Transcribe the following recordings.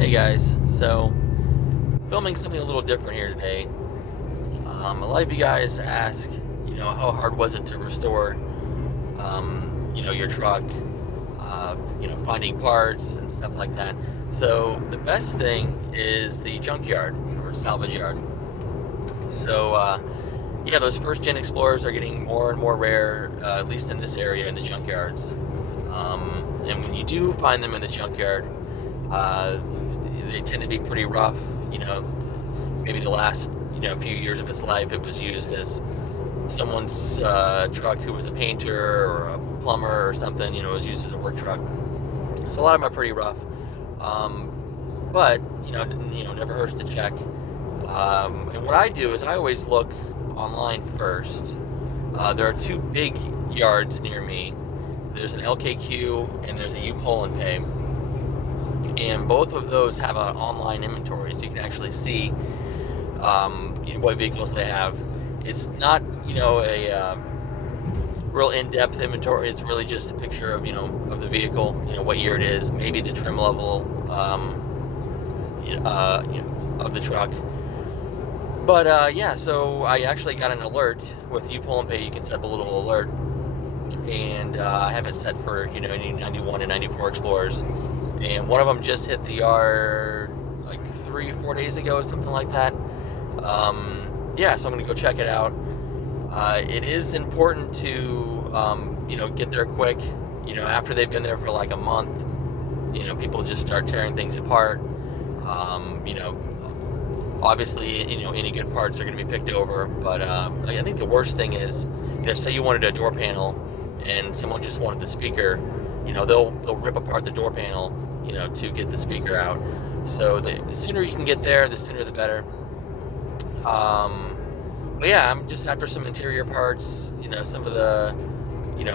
Hey guys, so filming something a little different here today. A lot of you guys ask, how hard was it to restore, your truck, finding parts and stuff like that. So the best thing is the junkyard or salvage yard. So yeah, those first gen Explorers are getting more and more rare, at least in this area in the junkyards. And when you do find them in the junkyard, they tend to be pretty rough. Maybe the last few years of its life it was used as someone's truck who was a painter or a plumber or something. It was used as a work truck. So a lot of them are pretty rough. But never hurts to check. And what I do is I always look online first. There are two big yards near me. There's an LKQ and there's a U-Pull and Pay. And both of those have an online inventory, so you can actually see what vehicles they have. It's not a real in-depth inventory. It's really just a picture of of the vehicle, what year it is, maybe the trim level of the truck. But yeah, so I actually got an alert with U-Pull and Pay. You can set up a little alert, and I have it set for any 91 and 94 Explorers. And one of them just hit the yard like 3-4 days ago or something like that. Yeah, so I'm gonna go check it out. It is important to get there quick. After they've been there for like a month, people just start tearing things apart. Obviously, any good parts are gonna be picked over, but I think the worst thing is, say you wanted a door panel and someone just wanted the speaker. They'll rip apart the door panel, to get the speaker out. So the sooner you can get there, the sooner the better. But yeah, I'm just after some interior parts, some of the,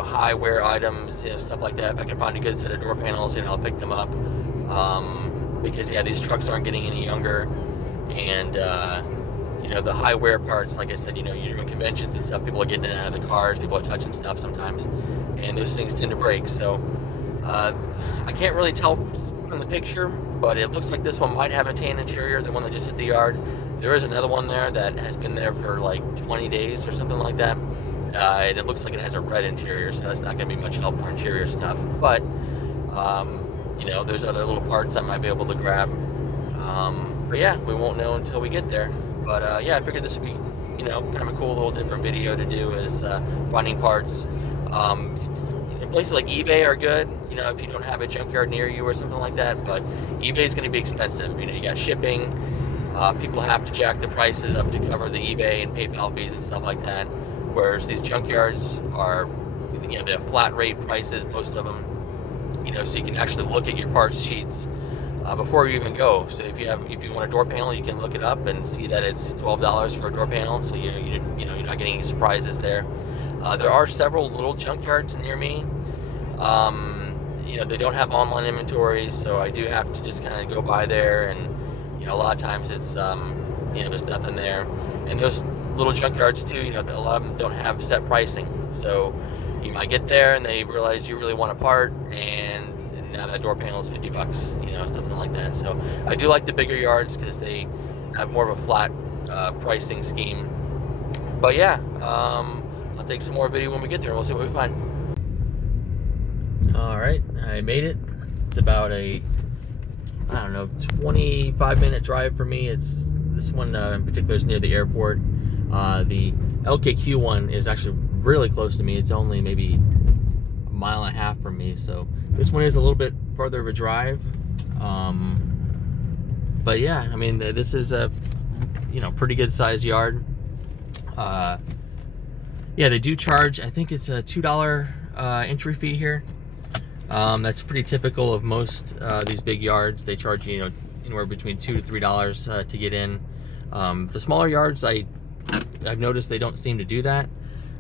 high wear items, stuff like that. If I can find a good set of door panels, I'll pick them up. Because yeah, these trucks aren't getting any younger. And, the high wear parts, like I said, you're doing conventions and stuff, people are getting in and out of the cars, people are touching stuff sometimes, and those things tend to break. So I can't really tell from the picture, but it looks like this one might have a tan interior, the one that just hit the yard. There is another one there that has been there for like 20 days or something like that, and it looks like it has a red interior, so that's not going to be much help for interior stuff. But there's other little parts I might be able to grab. But yeah, we won't know until we get there. But yeah, I figured this would be kind of a cool little different video to do, is finding parts. Places like eBay are good, if you don't have a junkyard near you or something like that, but eBay is going to be expensive. You got shipping, people have to jack the prices up to cover the eBay and PayPal fees and stuff like that, whereas these junkyards are, they have flat rate prices, most of them, so you can actually look at your parts sheets before you even go. So if you want a door panel, you can look it up and see that it's $12 for a door panel, so you're not getting any surprises there. There are several little junkyards near me. They don't have online inventory, so I do have to just kind of go by there, and a lot of times it's there's nothing there. And those little junkyards too, a lot of them don't have set pricing, so you might get there and they realize you really want a part, and now that door panel is $50, something like that. So I do like the bigger yards because they have more of a flat pricing scheme. But yeah, I'll take some more video when we get there and we'll see what we find. Alright, I made it. It's about a 25-minute drive for me. This one in particular is near the airport. The LKQ one is actually really close to me. It's only maybe a mile and a half from me, so this one is a little bit further of a drive. But yeah, I mean, this is a pretty good sized yard. Yeah, they do charge, I think it's a $2 entry fee here. That's pretty typical of most these big yards. They charge anywhere between $2 to $3 to get in. The smaller yards, I've noticed they don't seem to do that.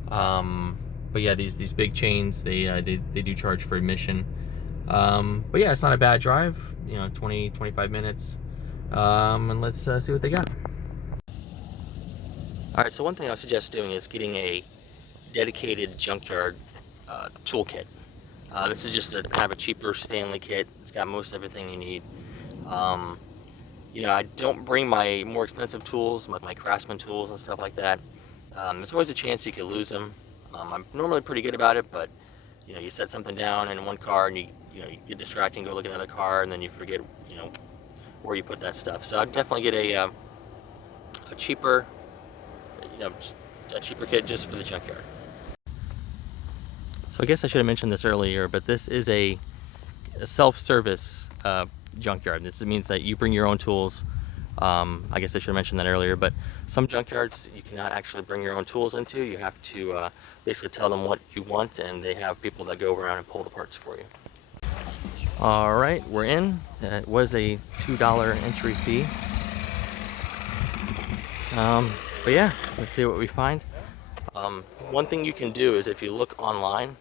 But yeah, these big chains, they do charge for admission. But yeah, it's not a bad drive. 20-25 minutes. And let's see what they got. All right, so one thing I suggest doing is getting a dedicated junkyard toolkit. This is just have a cheaper Stanley kit. It's got most everything you need. You know, I don't bring my more expensive tools, like my Craftsman tools and stuff like that. There's always a chance you could lose them. I'm normally pretty good about it, but you know, you set something down in one car and you get distracted and go look at another car, and then you forget, you know, where you put that stuff. So I'd definitely get a cheaper, you know, a cheaper kit just for the junkyard. So I guess I should have mentioned this earlier, but this is a self-service junkyard. This means that you bring your own tools. I guess I should have mentioned that earlier, but some junkyards you cannot actually bring your own tools into. You have to basically tell them what you want, and they have people that go around and pull the parts for you. All right, we're in. It was a $2 entry fee. But yeah, let's see what we find. One thing you can do is if you look online,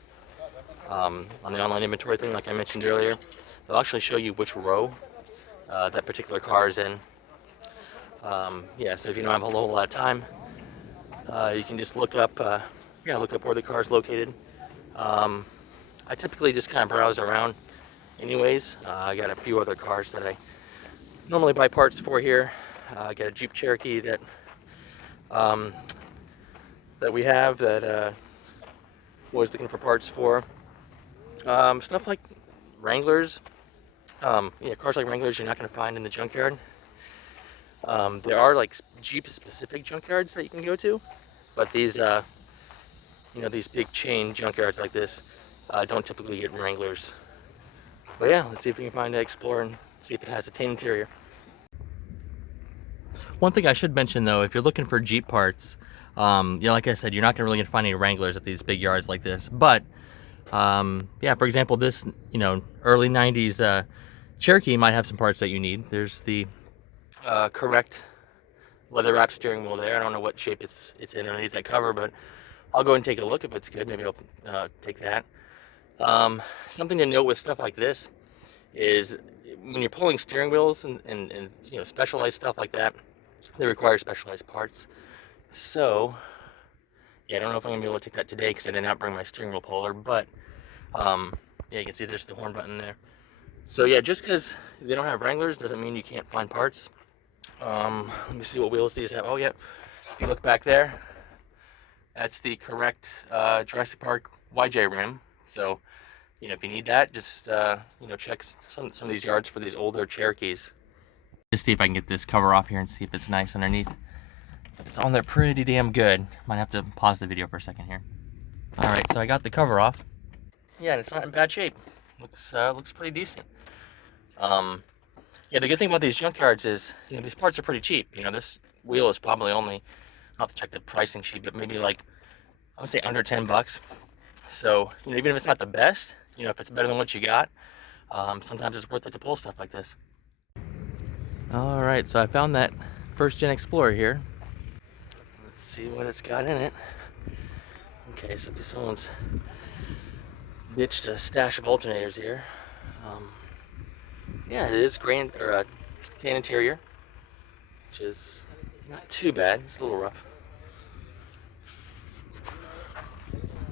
on the online inventory thing, like I mentioned earlier, they'll actually show you which row that particular car is in. Yeah, so if you don't have a whole lot of time, you can just look up, look up where the car is located. I typically just kind of browse around anyways. I got a few other cars that I normally buy parts for here. I got a Jeep Cherokee that we have that always looking for parts for. Stuff like Wranglers. Yeah, cars like Wranglers you're not going to find in the junkyard. There are like Jeep specific junkyards that you can go to, but these you know, these big chain junkyards like this don't typically get Wranglers. But yeah, let's see if we can find an Explorer and see if it has a tan interior. One thing I should mention though, if you're looking for Jeep parts, yeah, like I said, you're not really gonna find any Wranglers at these big yards like this. But yeah, for example, this, you know, early 90s Cherokee might have some parts that you need. There's the correct leather wrap steering wheel there. I don't know what shape it's in underneath that cover, but I'll go and take a look. If it's good, maybe I'll take that. Something to note with stuff like this is when you're pulling steering wheels and you know, specialized stuff like that, they require specialized parts. So yeah, I don't know if I'm gonna be able to take that today because I did not bring my steering wheel puller, but yeah, you can see there's the horn button there. So yeah, just because they don't have Wranglers doesn't mean you can't find parts. Let me see what wheels these have. Oh yeah, if you look back there, that's the correct Jurassic Park YJ rim. So you know, if you need that, just you know, check some of these yards for these older Cherokees. Just see if I can get this cover off here and see if it's nice underneath. If it's on there pretty damn good. Might have to pause the video for a second here. All right, so I got the cover off. Yeah, and it's not in bad shape. Looks pretty decent. Yeah, the good thing about these junkyards is, you know, these parts are pretty cheap. You know, this wheel is probably only, I'll have to check the pricing sheet, but maybe like, I would say under 10 bucks. So, you know, even if it's not the best, you know, if it's better than what you got, sometimes it's worth it to pull stuff like this. All right, so I found that first gen Explorer here. Let's see what it's got in it. Okay, so someone's ditched a stash of alternators here. Yeah, it is tan interior, which is not too bad. It's a little rough.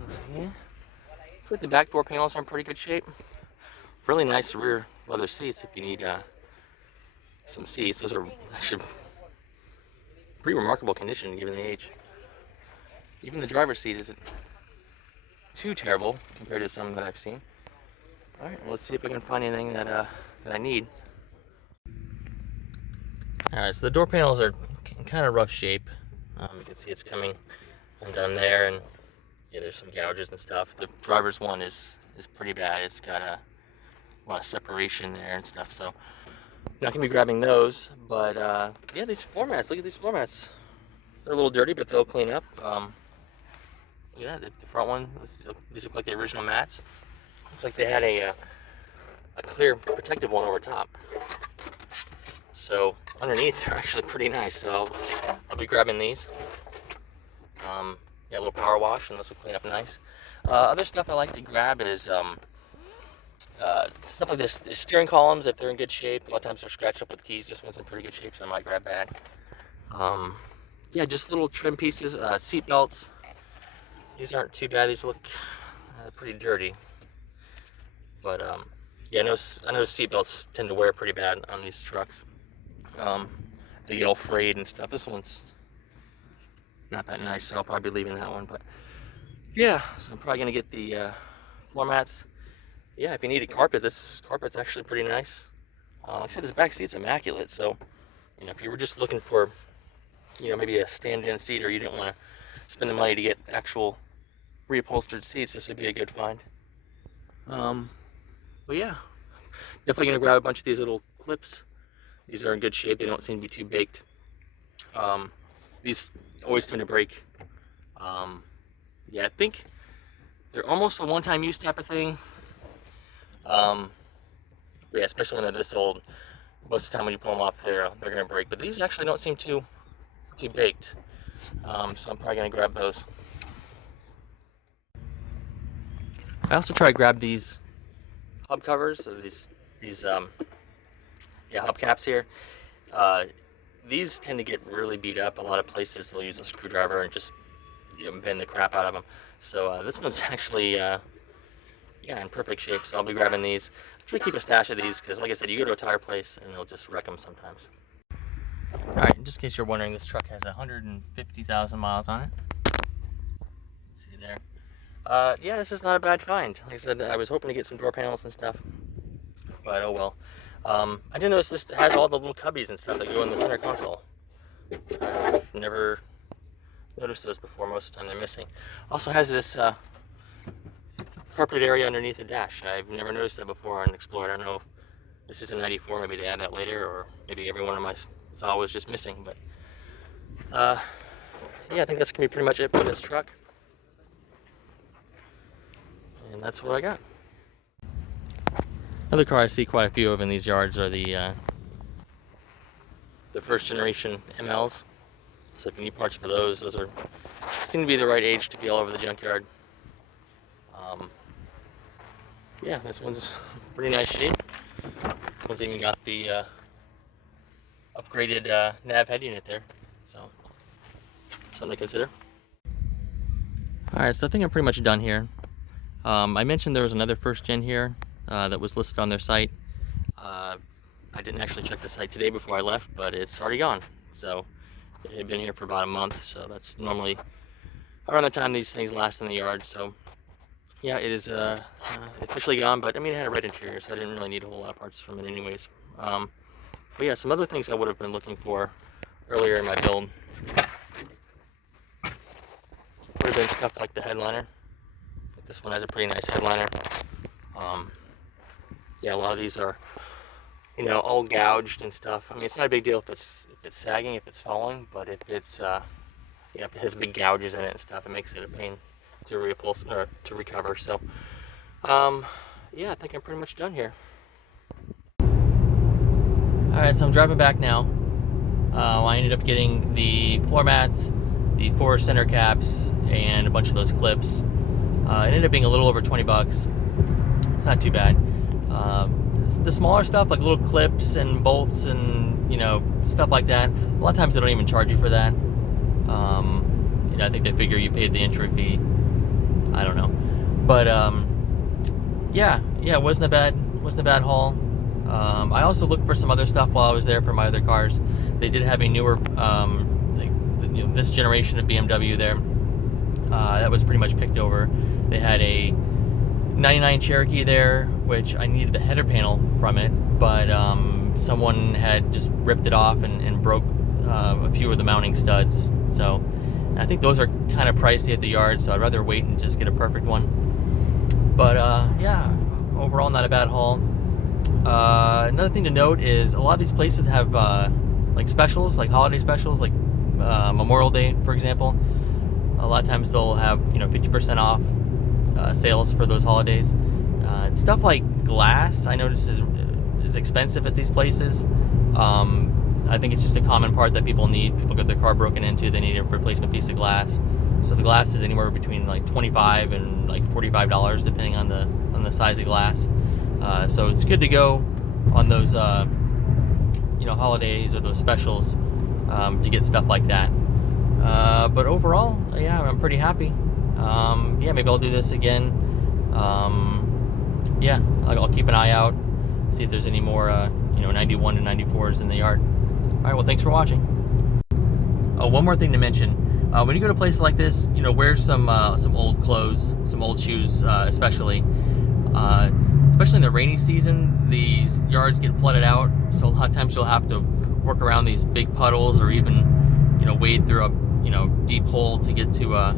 Let's see. Looks like the back door panels are in pretty good shape. Really nice rear leather seats if you need some seats. Those are actually pretty remarkable condition given the age. Even the driver's seat isn't too terrible compared to some that I've seen. All right, well, let's see if I can find anything that I need. All right, so the door panels are in kind of rough shape. You can see it's coming undone there, and yeah, there's some gouges and stuff. The driver's one is pretty bad. It's got a lot of separation there and stuff, so not gonna be grabbing those. But yeah, these floor mats, look at these floor mats. They're a little dirty, but they'll clean up. Look at that, the front one, these look like the original mats. Looks like they had a clear protective one over top. So underneath they're actually pretty nice. So I'll be grabbing these. Yeah, a little power wash, and this will clean up nice. Other stuff I like to grab is stuff like this. The steering columns, if they're in good shape, a lot of times they're scratched up with keys. This one's in pretty good shape, so I might grab that. Yeah, just little trim pieces, seat belts. These aren't too bad. These look pretty dirty, but Yeah, I know seatbelts tend to wear pretty bad on these trucks. They get all frayed and stuff. This one's not that nice, so I'll probably be leaving that one. But yeah, so I'm probably gonna get the floor mats. Yeah, if you need a carpet, this carpet's actually pretty nice. Like I said, this back seat's immaculate. So, you know, if you were just looking for, you know, maybe a stand-in seat, or you didn't want to spend the money to get actual reupholstered seats, this would be a good find. But yeah, definitely gonna grab a bunch of these little clips. These are in good shape. They don't seem to be too baked. These always tend to break. Yeah, I think they're almost a one-time use type of thing. But yeah, especially when they're this old. Most of the time when you pull them off, they're gonna break. But these actually don't seem too baked. So I'm probably gonna grab those. I also try to grab these hub covers, so these hubcaps here. These tend to get really beat up. A lot of places they'll use a screwdriver and just, you know, bend the crap out of them. So this one's actually in perfect shape. So I'll be grabbing these. I try to keep a stash of these because, like I said, you go to a tire place and they'll just wreck them sometimes. All right, just in case you're wondering, this truck has 150,000 miles on it. See there. Yeah, this is not a bad find. Like I said, I was hoping to get some door panels and stuff, but oh well. I did notice this has all the little cubbies and stuff that go in the center console. I've never noticed those before. Most of the time they're missing. Also has this carpeted area underneath the dash. I've never noticed that before on Explorer. I don't know if this is a 94, maybe they add that later, or maybe every one of my saw was just missing. But yeah, I think that's gonna be pretty much it for this truck. And that's what I got. Another car I see quite a few of in these yards are the first generation MLs. So if you need parts for those seem to be the right age to be all over the junkyard. Yeah, this one's pretty nice shape. This one's even got the upgraded nav head unit there, so something to consider. Alright, so I think I'm pretty much done here. I mentioned there was another first gen here that was listed on their site. I didn't actually check the site today before I left, but it's already gone. So it had been here for about a month, so that's normally around the time these things last in the yard. So yeah, it is officially gone, but I mean, it had a red interior, so I didn't really need a whole lot of parts from it anyways. But yeah, some other things I would have been looking for earlier in my build would have been stuff like the headliner. This one has a pretty nice headliner. Yeah, a lot of these are, you know, all gouged and stuff. I mean, it's not a big deal if it's sagging, if it's falling, but if it's you know, if it has big gouges in it and stuff, it makes it a pain to reupholster or to recover. So yeah, I think I'm pretty much done here. Alright, so I'm driving back now. I ended up getting the floor mats, the 4 center caps, and a bunch of those clips. It ended up being a little over 20 bucks. It's not too bad. The smaller stuff, like little clips and bolts and, you know, stuff like that, a lot of times they don't even charge you for that. You know, I think they figure you paid the entry fee. I don't know. But yeah, it wasn't a bad haul. I also looked for some other stuff while I was there for my other cars. They did have a newer, you know, this generation of BMW there. That was pretty much picked over. They had a 99 Cherokee there, which I needed the header panel from it, but someone had just ripped it off and broke a few of the mounting studs. So I think those are kind of pricey at the yard, so I'd rather wait and just get a perfect one. But yeah, overall not a bad haul. Another thing to note is a lot of these places have like specials, like holiday specials, like Memorial Day, for example. A lot of times they'll have, you know, 50% off sales for those holidays. Stuff like glass, I notice is expensive at these places. I think it's just a common part that people need. People get their car broken into, they need a replacement piece of glass. So the glass is anywhere between like $25 and like $45, depending on the size of glass. So it's good to go on those you know, holidays or those specials to get stuff like that. But overall, yeah, I'm pretty happy. Yeah, maybe I'll do this again. Yeah, I'll keep an eye out see if there's any more, 91 and 94s in the yard. All right, well, thanks for watching. Oh, one more thing to mention. When you go to places like this, wear some old clothes, some old shoes, especially in the rainy season. These yards get flooded out, so a lot of times you'll have to work around these big puddles, or even, wade through a, deep hole to get to a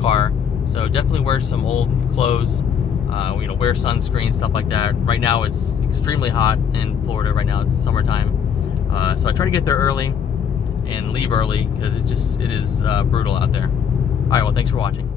car. So definitely wear some old clothes. Wear sunscreen, stuff like that. Right now it's extremely hot in Florida. Right now it's summertime, so I try to get there early and leave early because it is brutal out there. All right, well, thanks for watching.